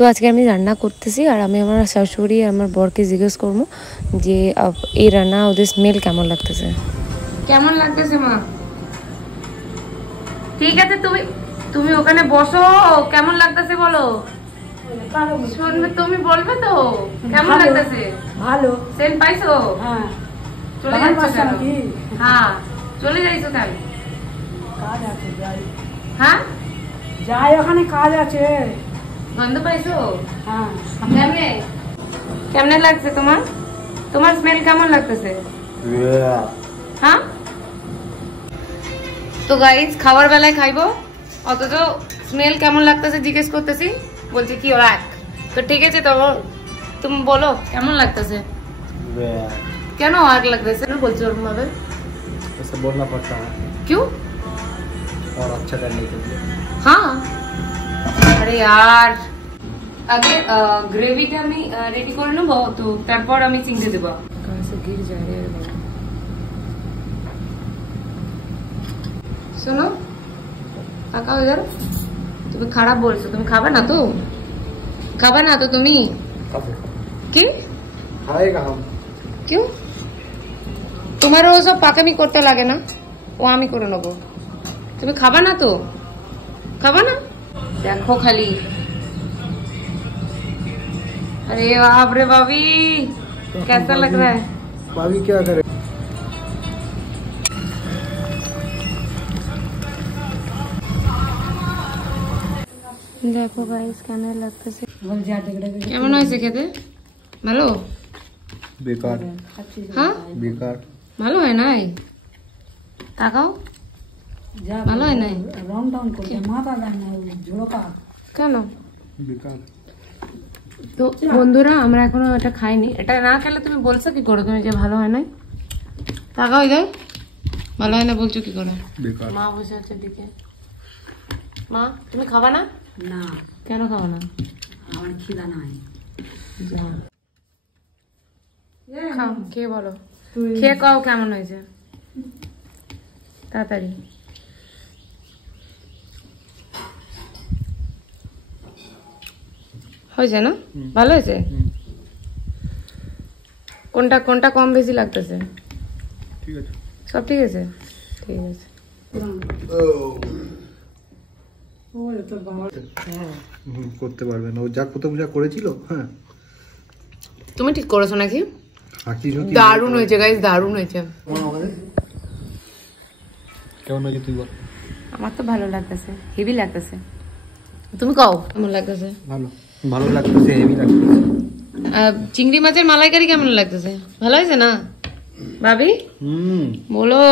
তো আজকে আমি রান্না করতেছি আর আমি আমার শাশুড়ি আর আমার বরকে জিজ্ঞেস করবো যে এই রান্না ওদের স্মেল কেমন লাগতেছে। কেমন লাগতেছে মা? ঠিক আছে, তুমি ওখানে বসো, কেমন লাগতেছে বলো। শুনবে, তুমি বলবে তো কেমন লাগতেছে। ভালো সেন্ট পাইছো? হ্যাঁ। চলে যাচ্ছো? হ্যাঁ, চলে যাইছো কেন? কাজ আছে, যাই। হ্যাঁ, যাই, ওখানে কাজ আছে। গন্ধ পাইছো? হ্যাঁ। কেমনে কেমনে লাগছে তোমার? তোমার স্মেল কেমন লাগতেছে? হ্যাঁ। তো গাইস, খাবার বেলায় খাইবো, অথচ স্মেল কেমন লাগতেছে জিজ্ঞেস করতেছি, বলছে কি ওরা। তো ঠিক আছে, তো তুমি বলো কেমন লাগতেছে। কেন आग लगता है बोलते हो भावे? ऐसा बोलना पड़ता है। क्यों? और अच्छा करने के लिए। हाँ, अरे यार, আগে গ্রেভিটা আমি রেডি করে নেব, তো তারপর আমি চিংড়ি দেব। कहां से गिर जा रहे हैं? सुनो, তাকাও इधर। তুমি খারাপ বলছো, তুমি খাবে না তো? খাবে না তো তুমি? কি খাएगा हम। क्यों? তোমার ও সব পাকামি করতে লাগে না, ও আমি করে নেব। তুমি খাবা না তো? খাবা না? দেখো খালি, अरे बाप रे भाभी, कैसा लग रहा है? भाभी क्या करे? দেখো গাইস কেমন লাগতেছে। কেমন হয়েছে খেতে? ভালো? বেকার। হ্যাঁ, বেকার। ভালো হয় নাই? তাকাও, ভালো হয় নাই। রং ডাউন করতে মাথা যায় না, ঝোড়কা কেন? বেকার। তো বন্ধুরা, আমরা এখনো এটা খাইনি। এটা না খেলে তুমি বলছো কি করে তুমি যে ভালো হয় নাই? তাকাও ইধর, ভালো হয় না বলছো কি করে? বেকার। মা বসে আছে দিকে। মা, তুমি খাবা না? না। কেন খাবা না? আমার খিদা নাই। যা খাও, খেয়ে বলো, খেয়ে খাও কেমন হয়েছে তাড়াতাড়ি। হয়েছে না? ভালো হয়েছে? কোনটা কোনটা কম বেশি লাগতেছে? ঠিক আছে, সব ঠিক আছে? ঠিক আছে। করতে পারবে না, ও যা প্রথম যা করেছিল। হ্যাঁ, তুমি ঠিক করেছো নাকি? হাঁকি ঝুঁকি দারুণ হয়েছে গাইস, দারুণ হয়েছে। কেমন হয়েছে তুই বল? আমার তো ভালো লাগতেছে, হেভি লাগতেছে। তুমি কও কেমন লাগতেছে? ভালো, ভালো লাগতেছে, হেভি লাগতেছে। চিংড়ি মাছের মালাইকারি কেমন লাগতেছে? ভালো হয়েছে না ভাবি? বলো।